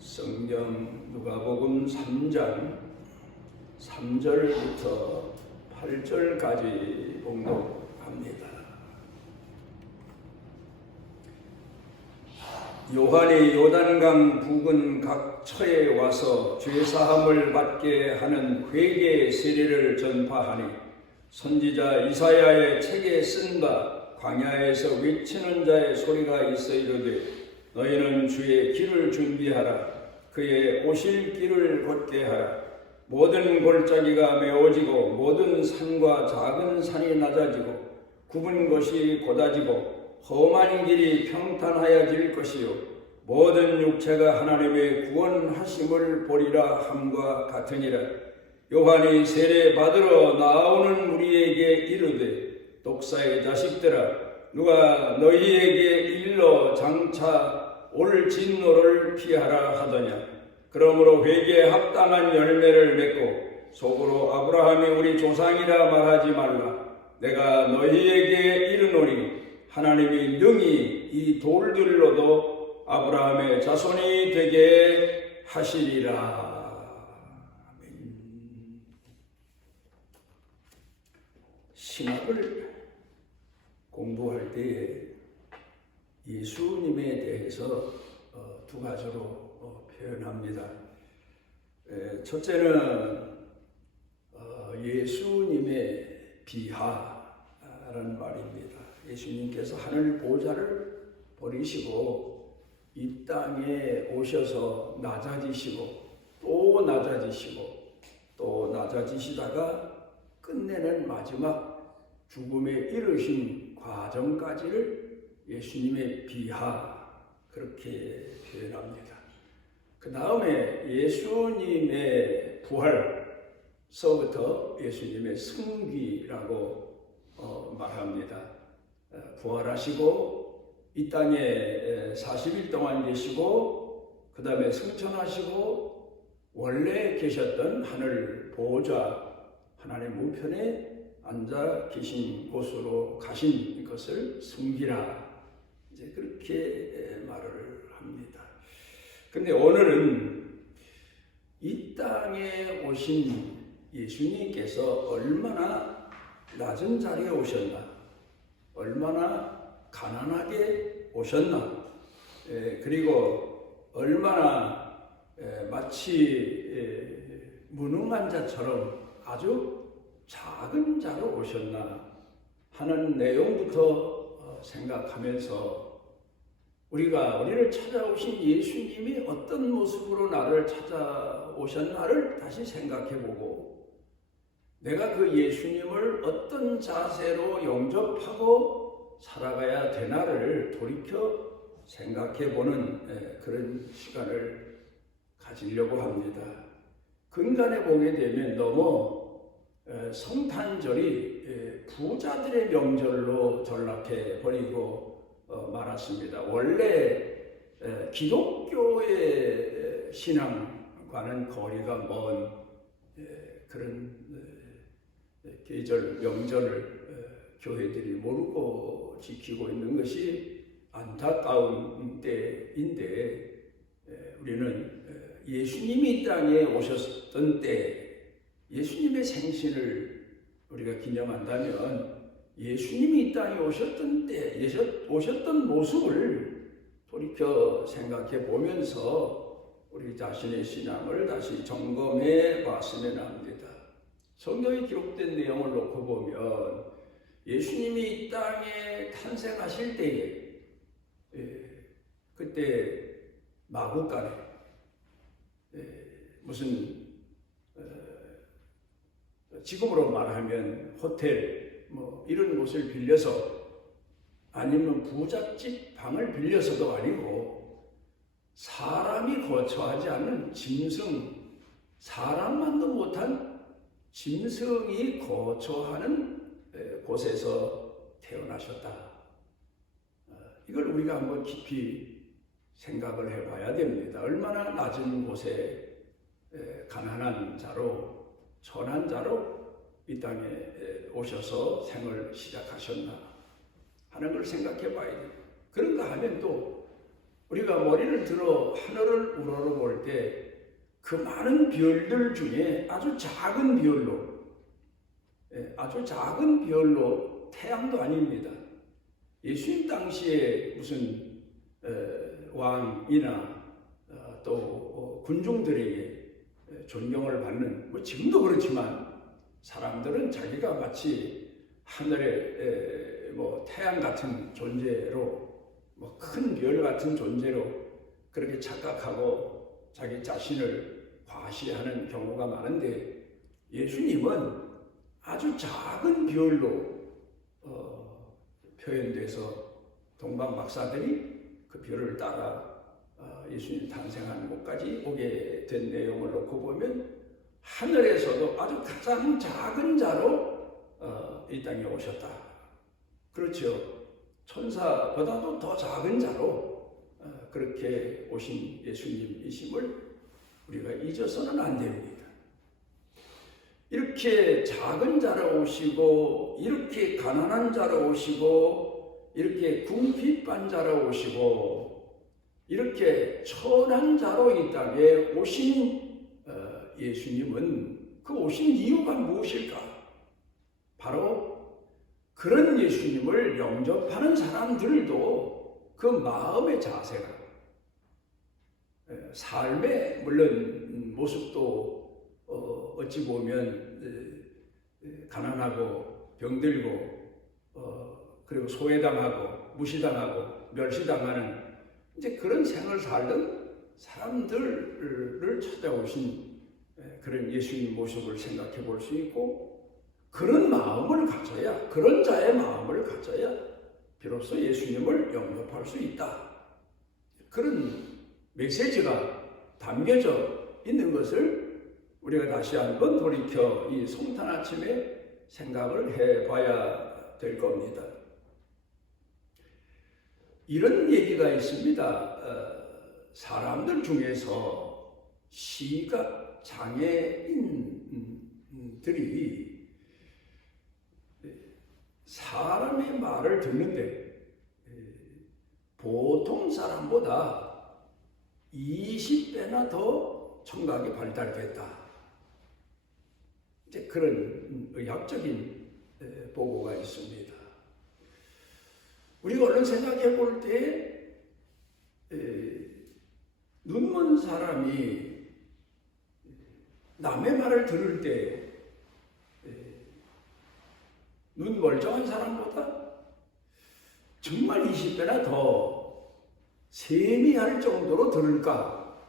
성경 누가복음 3장 3절부터 8절까지 봉독합니다. 요한이 요단강 부근 각 처에 와서 죄사함을 받게 하는 회개 세례를 전파하니 선지자 이사야의 책에 쓴 바 광야에서 외치는 자의 소리가 있어 이르되 너희는 주의 길을 준비하라. 그의 오실 길을 곧게 하라. 모든 골짜기가 메워지고 모든 산과 작은 산이 낮아지고 굽은 것이 곧아지고 험한 길이 평탄하여질 것이요 모든 육체가 하나님의 구원하심을 보리라 함과 같으니라. 요한이 세례 받으러 나오는 우리에게 이르되 독사의 자식들아 누가 너희에게 일러 장차 올 진노를 피하라 하더냐. 그러므로 회개에 합당한 열매를 맺고 속으로 아브라함이 우리 조상이라 말하지 말라. 내가 너희에게 이르노니 하나님이 능히 이 돌들로도 아브라함의 자손이 되게 하시리라. 신학을 공부할 때에 예수님에 대해서 두 가지로 표현합니다. 첫째는 예수님의 비하라는 말입니다. 예수님께서 하늘 보좌를 버리시고 이 땅에 오셔서 낮아지시고 또 낮아지시고 또 낮아지시다가 끝내는 마지막 죽음에 이르신 과정까지를 예수님의 비하 그렇게 표현합니다. 그 다음에 예수님의 부활서부터 예수님의 승귀라고 말합니다. 부활하시고 이 땅에 40일 동안 계시고 그 다음에 승천하시고 원래 계셨던 하늘 보좌 하나님 우편에 앉아 계신 곳으로 가신 것을 승귀라 이제 그렇게 말을 합니다. 근데 오늘은 이 땅에 오신 예수님께서 얼마나 낮은 자리에 오셨나, 얼마나 가난하게 오셨나, 그리고 얼마나 마치 무능한 자처럼 아주 작은 자로 오셨나 하는 내용부터 생각하면서 우리를 찾아오신 예수님이 어떤 모습으로 나를 찾아오셨나를 다시 생각해보고 내가 그 예수님을 어떤 자세로 영접하고 살아가야 되나를 돌이켜 생각해보는 그런 시간을 가지려고 합니다. 근간에 보게 되면 너무 성탄절이 부자들의 명절로 전락해 버리고 말았습니다. 원래 기독교의 신앙과는 거리가 먼 그런 계절 명절을 교회들이 모르고 지키고 있는 것이 안타까운 때인데 우리는 예수님이 이 땅에 오셨던 때 예수님의 생신을 우리가 기념한다면 예수님이 이 땅에 오셨던 때, 오셨던 모습을 돌이켜 생각해 보면서 우리 자신의 신앙을 다시 점검해 봤으면 합니다. 성경에 기록된 내용을 놓고 보면 예수님이 이 땅에 탄생하실 때에 그때 마구간에 무슨 지금으로 말하면 호텔 뭐 이런 곳을 빌려서 아니면 부잣집 방을 빌려서도 아니고 사람이 거처하지 않는 짐승, 사람만도 못한 짐승이 거처하는 곳에서 태어나셨다. 이걸 우리가 한번 깊이 생각을 해봐야 됩니다. 얼마나 낮은 곳에 가난한 자로 천한 자로 이 땅에 오셔서 생을 시작하셨나 하는 걸 생각해 봐야 돼요. 그런가 하면 또 우리가 머리를 들어 하늘을 우러러볼 때 그 많은 별들 중에 아주 작은 별로, 아주 작은 별로 태양도 아닙니다. 예수님 당시에 무슨 왕이나 또 군중들에게 존경을 받는, 뭐 지금도 그렇지만 사람들은 자기가 마치 하늘의 뭐 태양 같은 존재로, 뭐 큰 별 같은 존재로 그렇게 착각하고 자기 자신을 과시하는 경우가 많은데, 예수님은 아주 작은 별로 표현돼서 동방 박사들이 그 별을 따라 예수님 탄생한 곳까지 오게 된 내용을 놓고 보면 하늘에서도 아주 가장 작은 자로 이 땅에 오셨다. 그렇죠. 천사보다도 더 작은 자로 그렇게 오신 예수님이심을 우리가 잊어서는 안 됩니다. 이렇게 작은 자로 오시고, 이렇게 가난한 자로 오시고, 이렇게 궁핍한 자로 오시고, 이렇게 천한 자로 이 땅에 오신 예수님은 그 오신 이유가 무엇일까? 바로 그런 예수님을 영접하는 사람들도 그 마음의 자세가, 삶의 물론 모습도 어찌 보면 가난하고 병들고 그리고 소외당하고 무시당하고 멸시당하는 이제 그런 생을 살던 사람들을 찾아오신 그런 예수님 모습을 생각해 볼 수 있고, 그런 마음을 가져야, 그런 자의 마음을 가져야 비로소 예수님을 영접할 수 있다. 그런 메시지가 담겨져 있는 것을 우리가 다시 한번 돌이켜 이 성탄 아침에 생각을 해봐야 될 겁니다. 이런 얘기가 있습니다. 사람들 중에서 시각 장애인들이 사람의 말을 듣는데 보통 사람보다 20배나 더 청각이 발달됐다. 이제 그런 의학적인 보고가 있습니다. 우리가 얼른 생각해 볼 때, 눈먼 사람이 남의 말을 들을 때, 눈 멀쩡한 사람보다 정말 20배나 더 세미할 정도로 들을까?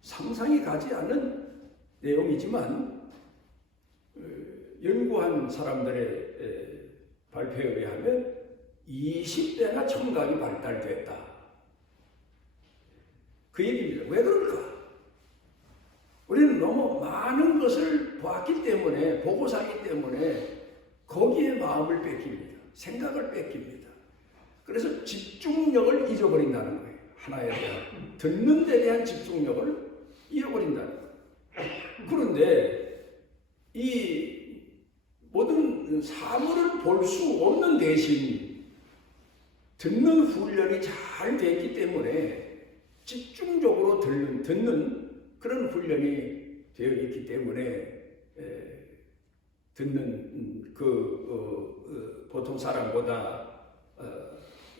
상상이 가지 않는 내용이지만, 연구한 사람들의 발표에 의하면 20배나 청각이 발달됐다. 그 얘기입니다. 왜 그럴까? 우리는 너무 많은 것을 보았기 때문에, 보고 사기 때문에 거기에 마음을 뺏깁니다. 생각을 뺏깁니다. 그래서 집중력을 잃어버린다는 거예요. 하나에 대한, 듣는 데 대한 집중력을 잃어버린다는 거예요. 그런데 이 모든 사물을 볼 수 없는 대신 듣는 훈련이 잘 됐기 때문에 집중적으로 듣는 그런 훈련이 되어 있기 때문에 듣는 보통 사람보다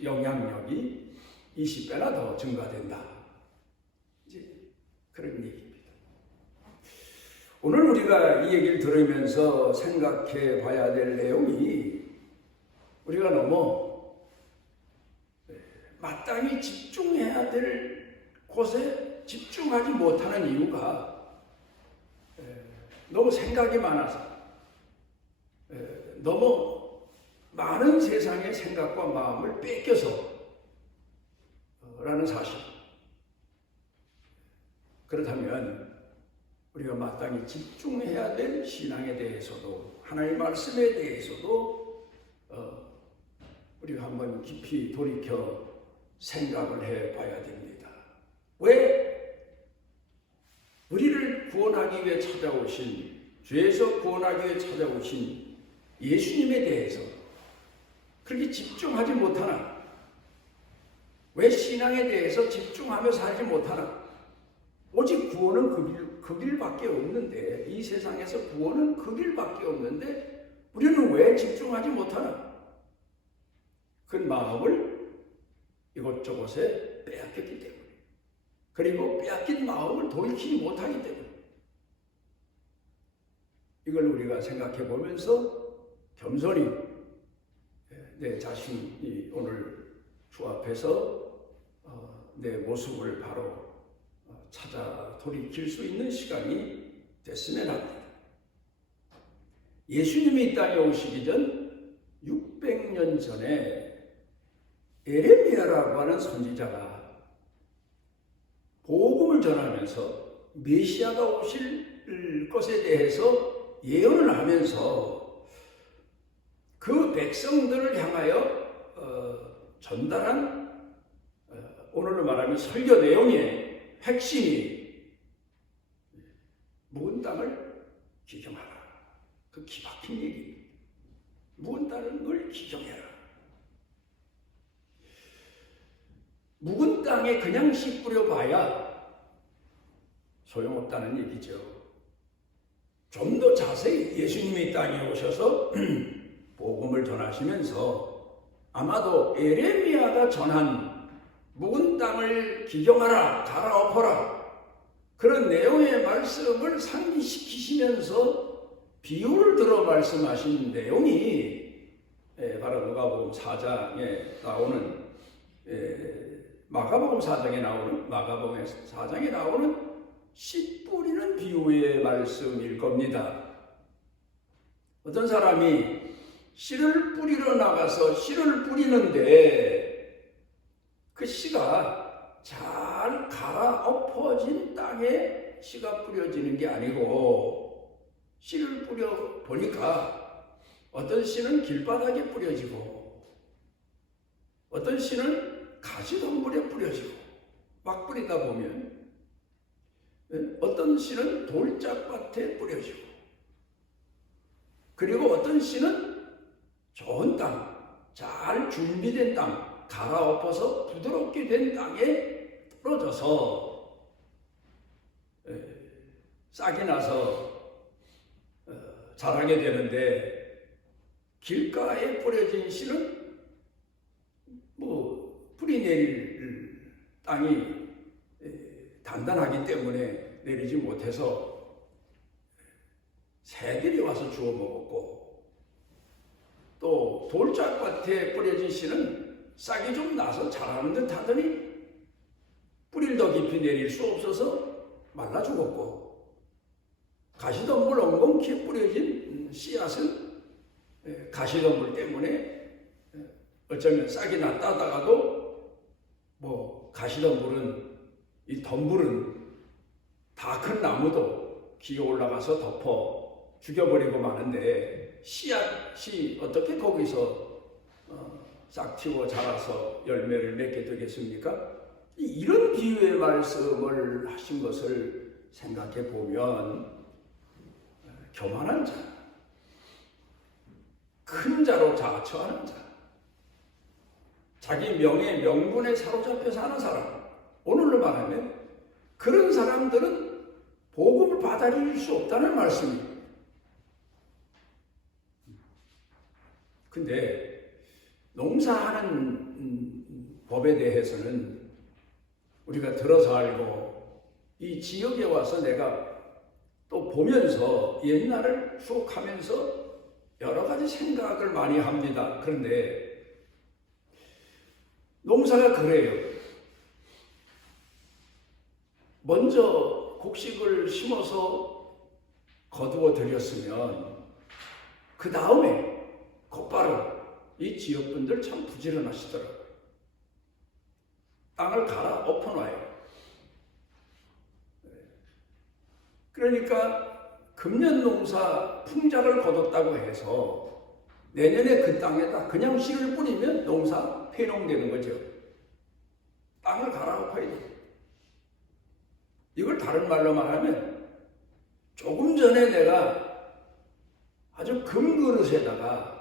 영향력이 20배나 더 증가된다. 이제 그런 얘기입니다. 오늘 우리가 이 얘기를 들으면서 생각해 봐야 될 내용이, 우리가 너무 마땅히 집중해야 될 곳에 집중하지 못하는 이유가 너무 생각이 많아서, 너무 많은 세상의 생각과 마음을 뺏겨서 라는 사실. 그렇다면 우리가 마땅히 집중해야 될 신앙에 대해서도, 하나님의 말씀에 대해서도 우리가 한번 깊이 돌이켜 생각을 해봐야 됩니다. 왜? 우리를 구원하기 위해 찾아오신, 죄에서 구원하기 위해 찾아오신 예수님에 대해서 그렇게 집중하지 못하나? 왜 신앙에 대해서 집중하며 살지 못하나? 오직 구원은 그 길밖에 없는데, 이 세상에서 구원은 그 길밖에 없는데 우리는 왜 집중하지 못하나? 그 마음을 이곳저곳에 빼앗겼기 때문에, 그리고 빼앗긴 마음을 돌이키지 못하기 때문에, 이걸 우리가 생각해 보면서 겸손히 내 자신이 오늘 주 앞에서 내 모습을 바로 찾아 돌이킬 수 있는 시간이 됐으면 합니다. 예수님이 이 땅에 오시기 전 600년 전에 에레미야라고 하는 선지자가 복음을 전하면서 메시아가 오실 것에 대해서 예언을 하면서 그 백성들을 향하여 전달한 오늘로 말하면 설교 내용의 핵심이 묵은 땅을 기경하라. 그 기막힌 얘기입니다. 묵은 땅을 기경해라. 묵은 땅에 그냥 씨 뿌려봐야 소용없다는 얘기죠. 좀 더 자세히 예수님이 이 땅에 오셔서 복음을 전하시면서 아마도 에레미야가 전한 묵은 땅을 기경하라, 갈아엎어라, 그런 내용의 말씀을 상기시키시면서 비유를 들어 말씀하신 내용이 바로 누가복음 4장에 나오는 마가복음 4장에 나오는 씨 뿌리는 비유의 말씀일 겁니다. 어떤 사람이 씨를 뿌리러 나가서 씨를 뿌리는데 그 씨가 잘 갈아엎어진 땅에 씨가 뿌려지는 게 아니고, 씨를 뿌려 보니까 어떤 씨는 길바닥에 뿌려지고 어떤 씨는 가시덤불에 뿌려지고, 막 뿌리다 보면 어떤 씨는 돌짝밭에 뿌려지고, 그리고 어떤 씨는 좋은 땅, 잘 준비된 땅, 갈아엎어서 부드럽게 된 땅에 떨어져서 싹이 나서 자라게 되는데, 길가에 뿌려진 씨는 뿌리 내릴 땅이 단단하기 때문에 내리지 못해서 새들이 와서 주워 먹었고, 또 돌짝밭에 뿌려진 씨는 싹이 좀 나서 자라는 듯 하더니 뿌리를 더 깊이 내릴 수 없어서 말라 죽었고, 가시덤불 엉겅퀴 뿌려진 씨앗은 가시덤불 때문에 어쩌면 싹이 났다가도 가시덤불은, 이 덤불은 다 큰 나무도 기어 올라가서 덮어 죽여버리고 마는데, 씨앗이 어떻게 거기서 싹 튀고 자라서 열매를 맺게 되겠습니까? 이런 비유의 말씀을 하신 것을 생각해 보면, 교만한 자, 큰 자로 자처하는 자, 자기 명예, 명분에 사로잡혀 사는 사람, 오늘로 말하면 그런 사람들은 복음을 받아들일 수 없다는 말씀입니다. 근데 농사하는 법에 대해서는 우리가 들어서 알고, 이 지역에 와서 내가 또 보면서 옛날을 추억하면서 여러 가지 생각을 많이 합니다. 그런데 농사가 그래요. 먼저 곡식을 심어서 거두어 들였으면 그 다음에 곧바로, 이 지역분들 참 부지런하시더라고요. 땅을 갈아 엎어놔요. 그러니까 금년 농사 풍작을 거뒀다고 해서 내년에 그 땅에다 그냥 씨를 뿌리면 농사 폐농되는 거죠. 땅을 갈아엎어야 돼요. 이걸 다른 말로 말하면, 조금 전에 내가 아주 금 그릇에다가,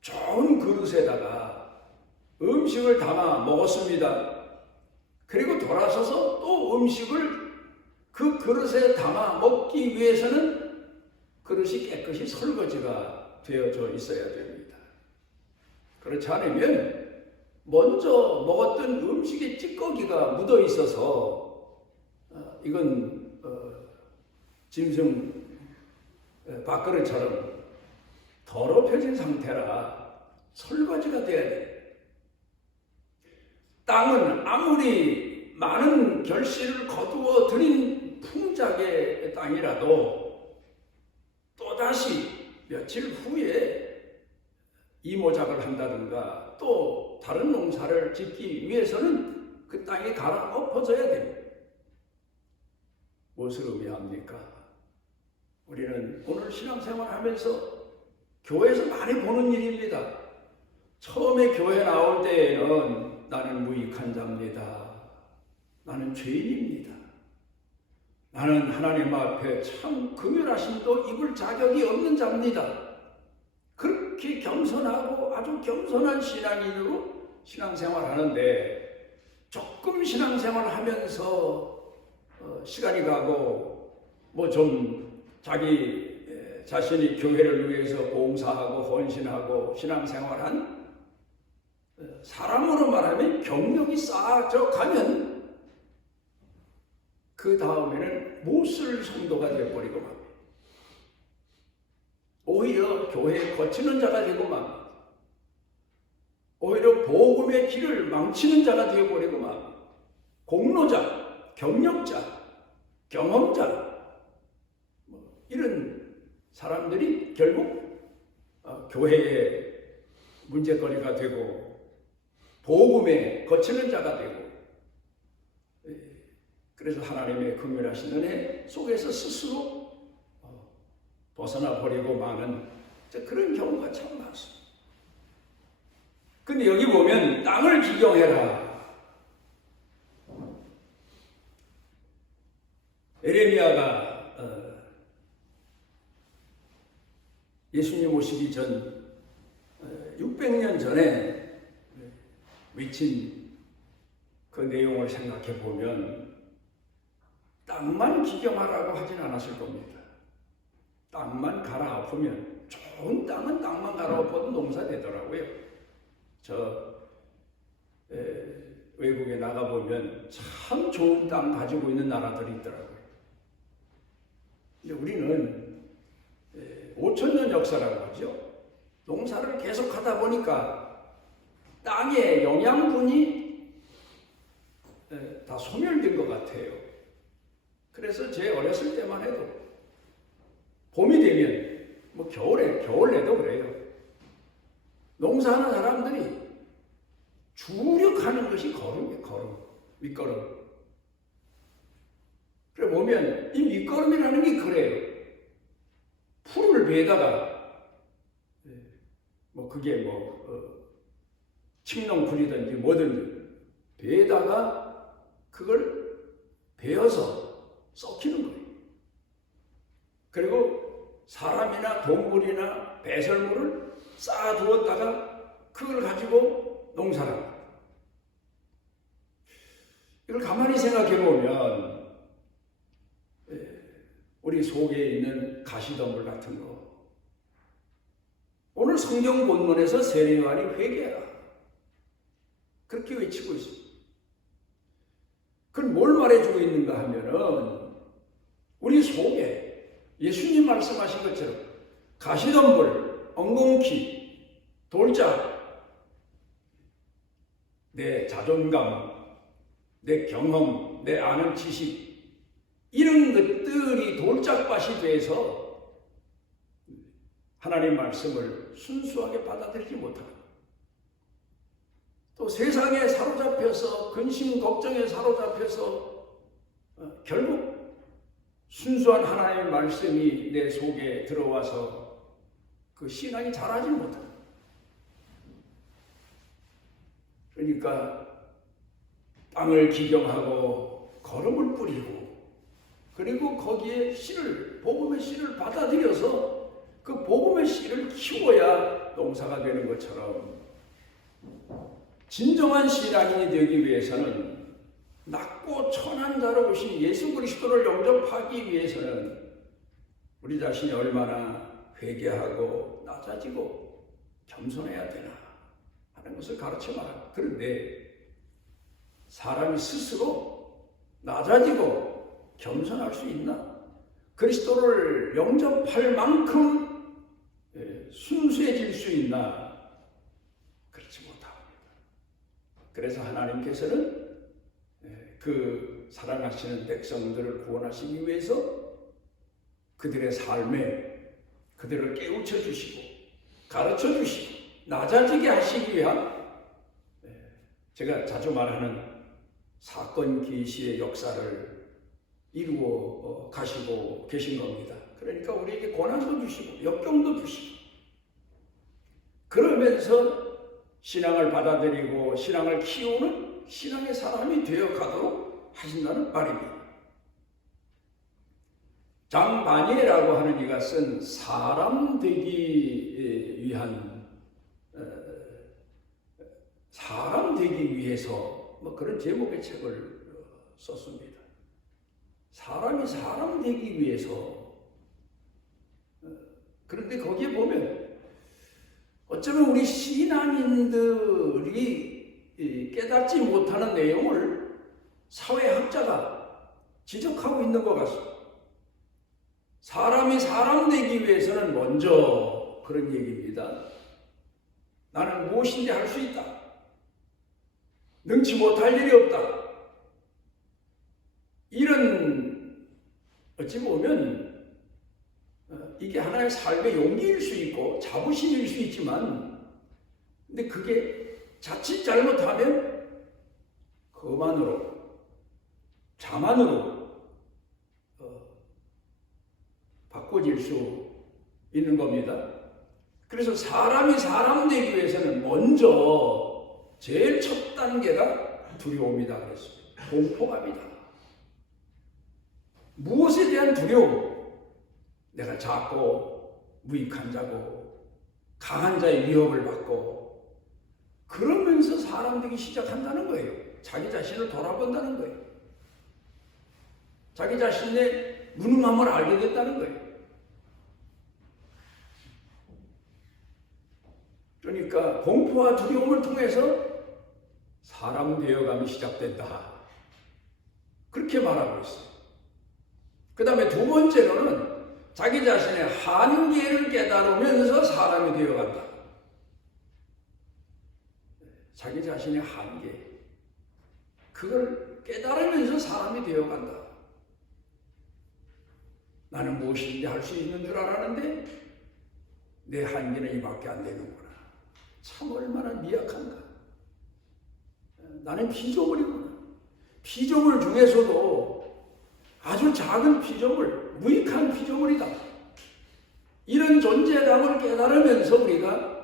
좋은 그릇에다가 음식을 담아 먹었습니다. 그리고 돌아서서 또 음식을 그 그릇에 담아 먹기 위해서는 그릇이 깨끗이 설거지가 되어져 있어야 됩니다. 그렇지 않으면 먼저 먹었던 음식에 찌꺼기가 묻어 있어서 이건 짐승 밥그릇처럼 더럽혀진 상태라 설거지가 돼야 돼요. 땅은 아무리 많은 결실을 거두어 들인 풍작의 땅이라도 또다시 며칠 후에 이모작을 한다든가 또 다른 농사를 짓기 위해서는 그 땅이 갈아엎어져야 됩니다. 무엇을 의미합니까? 우리는 오늘 신앙생활 하면서 교회에서 많이 보는 일입니다. 처음에 교회 나올 때에는 나는 무익한 자입니다. 나는 죄인입니다. 나는 하나님 앞에 참 긍휼하심도 입을 자격이 없는 자입니다. 그렇게 겸손하고 아주 겸손한 신앙인으로 신앙생활 하는데 조금 신앙생활 하면서 시간이 가고 뭐 좀 자기 자신이 교회를 위해서 봉사하고 헌신하고 신앙생활한 사람으로 말하면 경력이 쌓아져 가면 그 다음에는 못쓸 성도가 되어버리고 맙니다. 오히려 교회에 거치는 자가 되고 맙니다. 오히려 복음의 길을 망치는 자가 되어버리고 맙니다. 공로자, 경력자, 경험자 이런 사람들이 결국 교회의 문제거리가 되고 복음에 거치는 자가 되고 그래서 하나님의 긍휼하신 은혜 속에서 스스로 벗어나 버리고 마는 그런 경우가 참 많습니다. 근데 여기 보면 땅을 기경해라. 에레미야가 예수님 오시기 전 600년 전에 외친 그 내용을 생각해 보면 땅만 기경하라고 하진 않았을 겁니다. 땅만 갈아엎으면 좋은 땅은 땅만 갈아엎어도 농사 되더라고요. 외국에 나가보면 참 좋은 땅 가지고 있는 나라들이 있더라고요. 근데 우리는 5,000년 역사라고 하죠. 농사를 계속 하다 보니까 땅의 영양분이 다 소멸된 것 같아요. 그래서 제 어렸을 때만 해도 봄이 되면 뭐 겨울에도 그래요. 농사하는 사람들이 주력하는 것이 걸음이에요. 밑거름. 그래 보면 이 밑거름이라는 게 그래요. 풀을 베다가 뭐 그게 칡농풀이든지 뭐든지 베다가 그걸 베어서 썩히는 거예요. 그리고 사람이나 동물이나 배설물을 쌓아두었다가 그걸 가지고 농사를 합니다. 이걸 가만히 생각해 보면 우리 속에 있는 가시덤불 같은 거 오늘 성경 본문에서 세례요한이 회개하라 그렇게 외치고 있습니다. 그건 뭘 말해주고 있는가 하면은 우리 속에 예수님 말씀하신 것처럼 가시덤불, 엉겅퀴, 돌짝 내 자존감, 내 경험, 내 아는 지식 이런 것들이 돌짝밭이 돼서 하나님 말씀을 순수하게 받아들이지 못하고 또 세상에 사로잡혀서 근심 걱정에 사로잡혀서 결국 순수한 하나님의 말씀이 내 속에 들어와서 그 신앙이 자라지 못합니다. 그러니까 땅을 기경하고 거름을 뿌리고 그리고 거기에 씨를 복음의 씨를 받아들여서 그 복음의 씨를 키워야 농사가 되는 것처럼 진정한 신앙인이 되기 위해서는 낮고 천한 자로 오신 예수 그리스도를 영접하기 위해서는 우리 자신이 얼마나 회개하고 낮아지고 겸손해야 되나 하는 것을 가르쳐 말합니다. 그런데 사람이 스스로 낮아지고 겸손할 수 있나? 그리스도를 영접할 만큼 순수해질 수 있나? 그렇지 못합니다. 그래서 하나님께서는 그 사랑하시는 백성들을 구원하시기 위해서 그들의 삶에 그들을 깨우쳐 주시고 가르쳐 주시고 낮아지게 하시기 위한, 제가 자주 말하는 사건 계시의 역사를 이루어 가시고 계신 겁니다. 그러니까 우리에게 고난도 주시고 역경도 주시고, 그러면서 신앙을 받아들이고 신앙을 키우는 신앙의 사람이 되어 가도록 하신다는 말입니다. 장바니에라고 하는 이가 쓴 사람 되기 위해서 뭐 그런 제목의 책을 썼습니다. 사람이 사람 되기 위해서. 그런데 거기에 보면 어쩌면 우리 신앙인들이 깨닫지 못하는 내용을 사회학자가 지적하고 있는 것 같습니다. 사람이 사람 되기 위해서는 먼저 그런 얘기입니다. 나는 무엇인지 할 수 있다. 능치 못할 일이 없다. 이런, 어찌 보면 이게 하나의 삶의 용기일 수 있고 자부심일 수 있지만, 근데 그게 자칫 잘못하면 거만으로, 자만으로 바꿔질 수 있는 겁니다. 그래서 사람이 사람 되기 위해서는 먼저 제일 첫 단계가 두려움이다 그랬습니다. 공포감이다. 무엇에 대한 두려움? 내가 작고 무익한 자고 강한 자의 위협을 받고, 그러면서 사람 되기 시작한다는 거예요. 자기 자신을 돌아본다는 거예요. 자기 자신의 무능함을 알게 됐다는 거예요. 그러니까 공포와 두려움을 통해서 사람 되어감이 시작된다. 그렇게 말하고 있어요. 그 다음에 두 번째로는 자기 자신의 한계를 깨달으면서 사람이 되어간다. 자기 자신의 한계, 그걸 깨달으면서 사람이 되어간다. 나는 무엇인지 할 수 있는 줄 알았는데 내 한계는 이밖에 안 되는구나. 참 얼마나 미약한가. 나는 피조물이구나. 피조물 중에서도 아주 작은 피조물, 무익한 피조물이다. 이런 존재감을 깨달으면서 우리가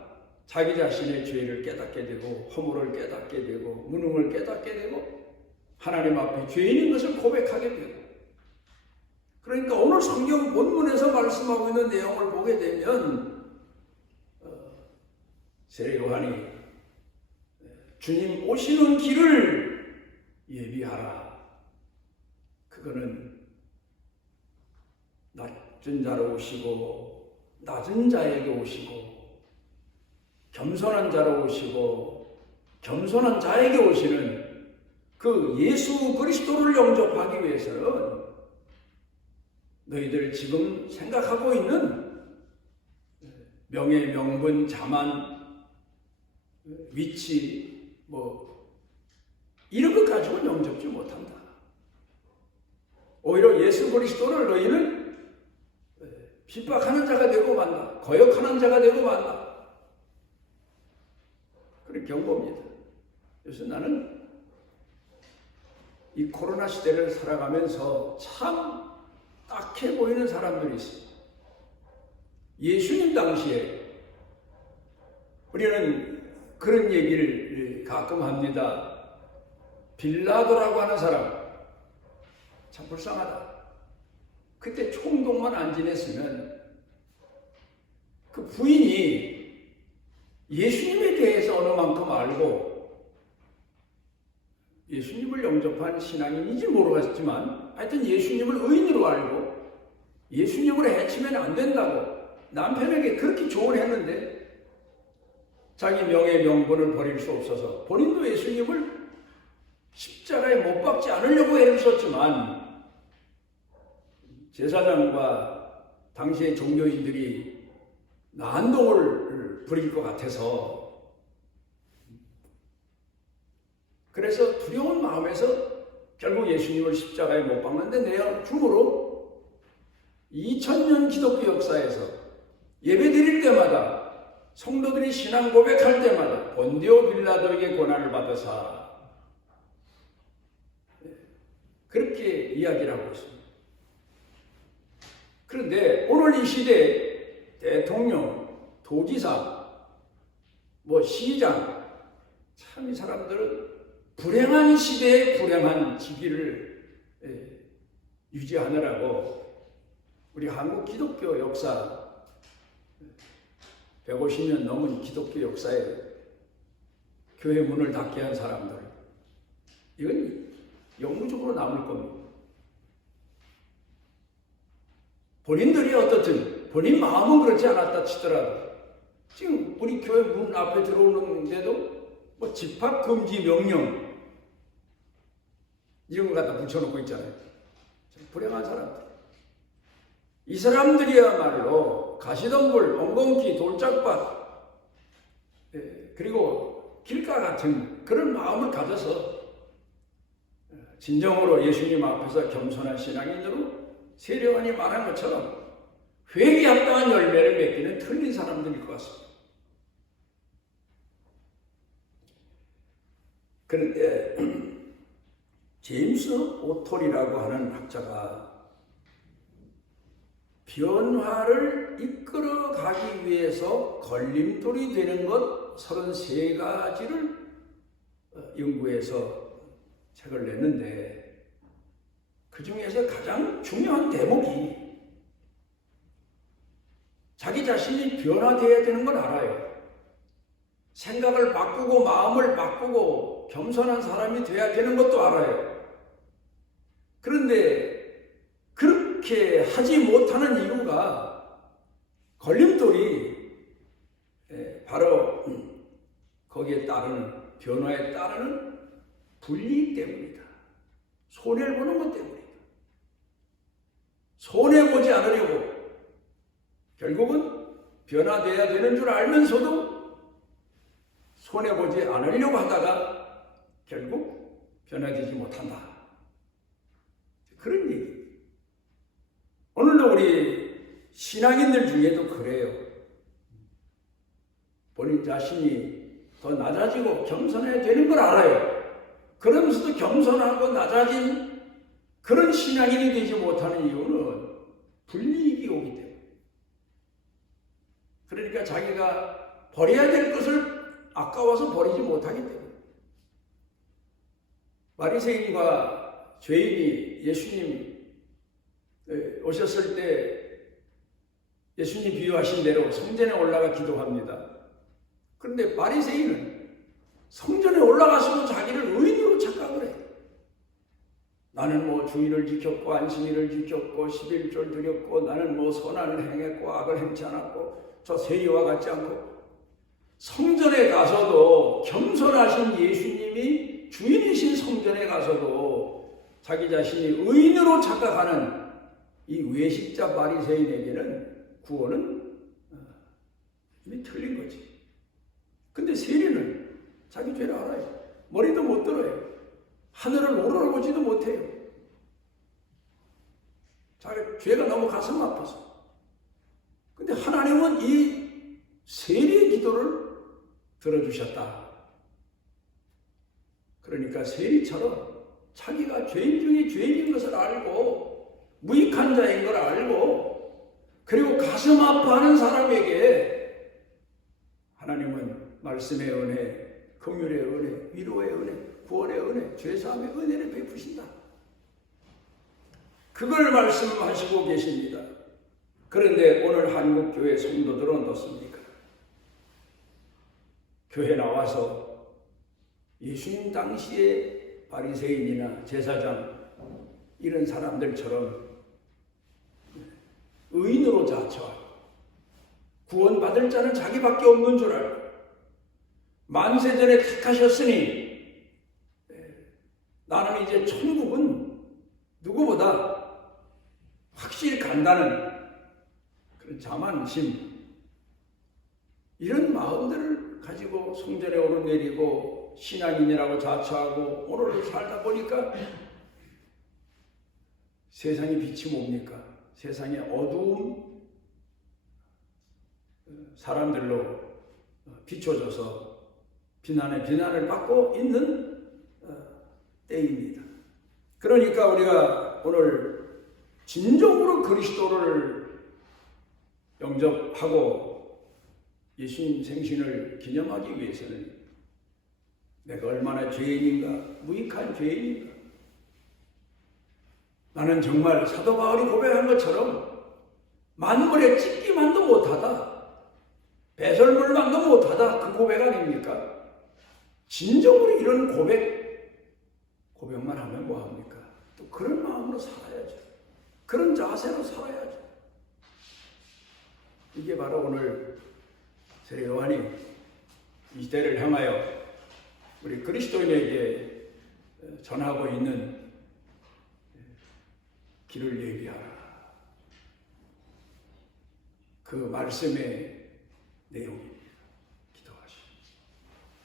자기 자신의 죄를 깨닫게 되고, 허물을 깨닫게 되고, 무능을 깨닫게 되고, 하나님 앞에 죄인인 것을 고백하게 되고. 그러니까 오늘 성경 본문에서 말씀하고 있는 내용을 보게 되면 세례 요한이 주님 오시는 길을 예비하라. 그거는 낮은 자로 오시고 낮은 자에게 오시고 겸손한 자로 오시고 겸손한 자에게 오시는 그 예수 그리스도를 영접하기 위해서는 너희들 지금 생각하고 있는 명예, 명분, 자만, 위치, 이런 것 가지고는 영접지 못한다. 오히려 예수 그리스도를 너희는 핍박하는 자가 되고 만다. 거역하는 자가 되고 만다. 그런 경고입니다. 그래서 나는 이 코로나 시대를 살아가면서 참 딱해 보이는 사람들이 있어요. 예수님 당시에 우리는 그런 얘기를 가끔 합니다. 빌라도라고 하는 사람 참 불쌍하다. 그때 총독만 안 지냈으면 그 부인이 예수님에 대해서 어느 만큼 알고 예수님을 영접한 신앙인인지 모르겠지만 하여튼 예수님을 의인으로 알고 예수님으로 해치면 안 된다고 남편에게 그렇게 조언했는데 자기 명예 명분을 버릴 수 없어서 본인도 예수님을 십자가에 못 박지 않으려고 애를 썼지만 제사장과 당시의 종교인들이 난동을 부릴 것 같아서 그래서 두려운 마음에서 결국 예수님을 십자가에 못 박는데 내가 중으로 2000년 기독교 역사에서 예배 드릴 때마다 성도들이 신앙 고백할 때마다 본디오 빌라도에게 고난을 받으사 그렇게 이야기를 하고 있습니다. 그런데 오늘 이 시대에 대통령, 도지사, 시장 참 이 사람들은 불행한 시대에 불행한 지기를 유지하느라고 우리 한국 기독교 역사 150년 넘은 기독교 역사에 교회 문을 닫게 한 사람들 이건 영구적으로 남을 겁니다. 본인들이 어떻든 본인 마음은 그렇지 않았다 치더라도 지금 우리 교회 문 앞에 들어오는데도 집합금지 명령 이런 거 갖다 붙여놓고 있잖아요. 불행한 사람들. 이 사람들이야말로 가시덤불, 엉겅퀴, 돌짝밭 그리고 길가 같은 그런 마음을 가져서 진정으로 예수님 앞에서 겸손한 신앙인으로 세례요한이 말한 것처럼 회개합당한 열매를 맺기는 틀린 사람들일 것 같습니다. 그런데 제임스 오톨이라고 하는 학자가 변화를 이끌어 가기 위해서 걸림돌이 되는 것 33가지를 연구해서 책을 냈는데 그 중에서 가장 중요한 대목이 자기 자신이 변화되어야 되는 걸 알아요. 생각을 바꾸고 마음을 바꾸고 겸손한 사람이 되어야 되는 것도 알아요. 그런데 그렇게 하지 못하는 이유가 걸림돌이 바로 거기에 따르는 변화에 따르는 불이익 때문이다. 손해를 보는 것 때문이다. 손해보지 않으려고 결국은 변화돼야 되는 줄 알면서도 손해보지 않으려고 하다가 결국 변화되지 못한다. 그런 얘기. 오늘도 우리 신앙인들 중에도 그래요. 본인 자신이 더 낮아지고 겸손해야 되는 걸 알아요. 그러면서도 겸손하고 낮아진 그런 신앙인이 되지 못하는 이유는 불이익이 오기 때문에. 그러니까 자기가 버려야 될 것을 아까워서 버리지 못하기 때문에. 바리새인과 죄인이 예수님 오셨을 때 예수님 비유하신 대로 성전에 올라가 기도합니다. 그런데 바리새인은 성전에 올라가서도 자기를 의인으로 착각을 해요. 나는 주일을 지켰고 안식일을 지켰고 11조를 드렸고 나는 선한을 행했고 악을 행치 않았고 저 세리와 같지 않고 성전에 가서도 겸손하신 예수님이 주인이신 성전에 가서도 자기 자신이 의인으로 착각하는 이 외식자 바리새인에게는 구원은 이미 틀린 거지. 근데 세리는 자기 죄를 알아요. 머리도 못 들어요. 하늘을 오르러보지도 못해요. 자기 죄가 너무 가슴 아파서. 근데 하나님은 이 세리의 기도를 들어주셨다. 그러니까 세리처럼 자기가 죄인 중에 죄인인 것을 알고 무익한 자인 걸 알고 그리고 가슴 아파하는 사람에게 하나님은 말씀의 은혜, 긍휼의 은혜, 위로의 은혜, 구원의 은혜, 죄사함의 은혜를 베푸신다. 그걸 말씀하시고 계십니다. 그런데 오늘 한국교회 성도들은 어떻습니까? 교회 나와서 예수님 당시에 바리새인이나 제사장 이런 사람들처럼 의인으로 자처하고 구원받을 자는 자기밖에 없는 줄 알고 만세전에 택하셨으니 나는 이제 천국은 누구보다 확실히 간다는 그런 자만심, 이런 마음들을 가지고 성전에 오르내리고 신앙인이라고 자처하고 오늘을 살다 보니까 세상의 빛이 뭡니까? 세상의 어두운 사람들로 비춰져서 비난을 받고 있는 때입니다. 그러니까 우리가 오늘 진정으로 그리스도를 영접하고 예수님 생신을 기념하기 위해서는 내가 얼마나 죄인인가, 무익한 죄인인가. 나는 정말 사도 바울이 고백한 것처럼 만물에 찢기만도 못하다, 배설물만도 못하다, 그 고백 아닙니까? 진정으로 이런 고백만 하면 뭐합니까? 또 그런 마음으로 살아야죠. 그런 자세로 살아야죠. 이게 바로 오늘 세례 요한이 이 시대를 향하여 우리 그리스도인에게 전하고 있는 길을 예비하라. 그 말씀의 내용입니다. 기도하시오.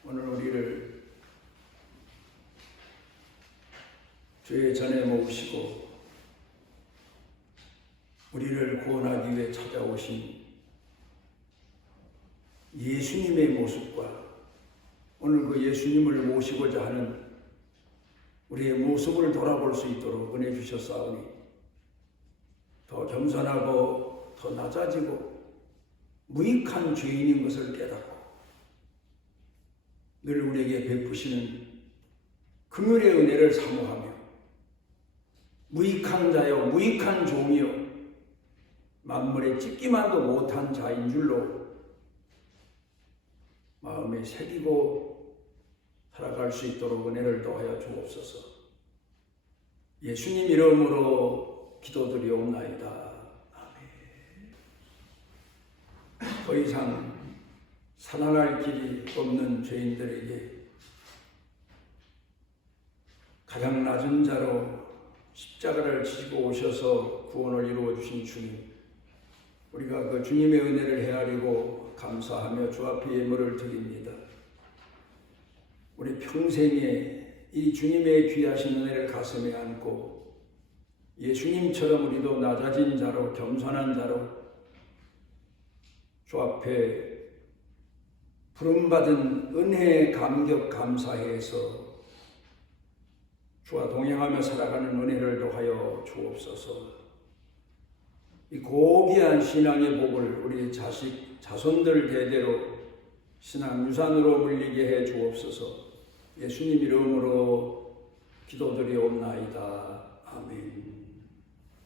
오늘 우리를 죄의 전에 모으시고 우리를 구원하기 위해 찾아오신 예수님의 모습과 오늘 그 예수님을 모시고자 하는 우리의 모습을 돌아볼 수 있도록 은혜 주셨사오니 더 겸손하고 더 낮아지고 무익한 죄인인 것을 깨닫고 늘 우리에게 베푸시는 긍휼의 은혜를 사모하며 무익한 자요 무익한 종이요 만물에 찢기만도 못한 자인 줄로 마음에 새기고 살아갈 수 있도록 은혜를 더하여 주옵소서. 예수님 이름으로 기도드리옵나이다. 아멘. 더 이상 살아날 길이 없는 죄인들에게 가장 낮은 자로 십자가를 지고 오셔서 구원을 이루어 주신 주님, 우리가 그 주님의 은혜를 헤아리고 감사하며 주 앞에 예물을 드립니다. 우리 평생에 이 주님의 귀하신 은혜를 가슴에 안고 예수님처럼 우리도 낮아진 자로 겸손한 자로 주 앞에 부름받은 은혜에 감격 감사해서 주와 동행하며 살아가는 은혜를 더하여 주옵소서. 이 고귀한 신앙의 복을 우리 자손들 대대로 신앙 유산으로 물리게 해 주옵소서. 예수님 이름으로 기도드리옵나이다. 아멘.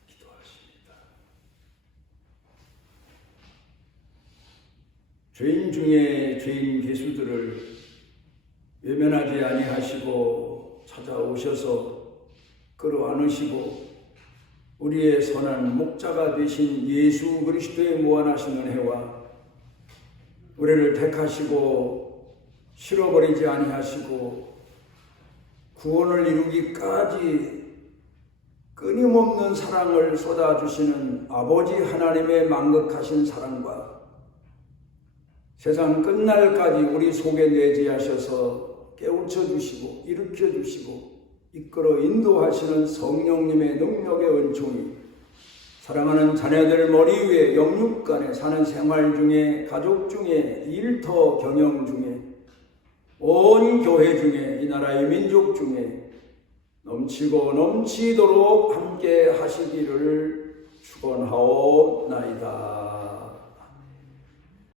기도하십니다. 죄인 중에 죄인 괴수들을 외면하지 아니하시고 찾아오셔서 끌어안으시고 우리의 선한 목자가 되신 예수 그리스도의 무한하신 은혜와 우리를 택하시고 실어버리지 아니하시고 구원을 이루기까지 끊임없는 사랑을 쏟아주시는 아버지 하나님의 만극하신 사랑과 세상 끝날까지 우리 속에 내재하셔서 깨우쳐 주시고 일으켜 주시고 이끌어 인도하시는 성령님의 능력의 은총이 사랑하는 자녀들 머리 위에 영육간에 사는 생활 중에 가족 중에 일터 경영 중에 온 교회 중에 이 나라의 민족 중에 넘치고 넘치도록 함께 하시기를 축원하옵나이다.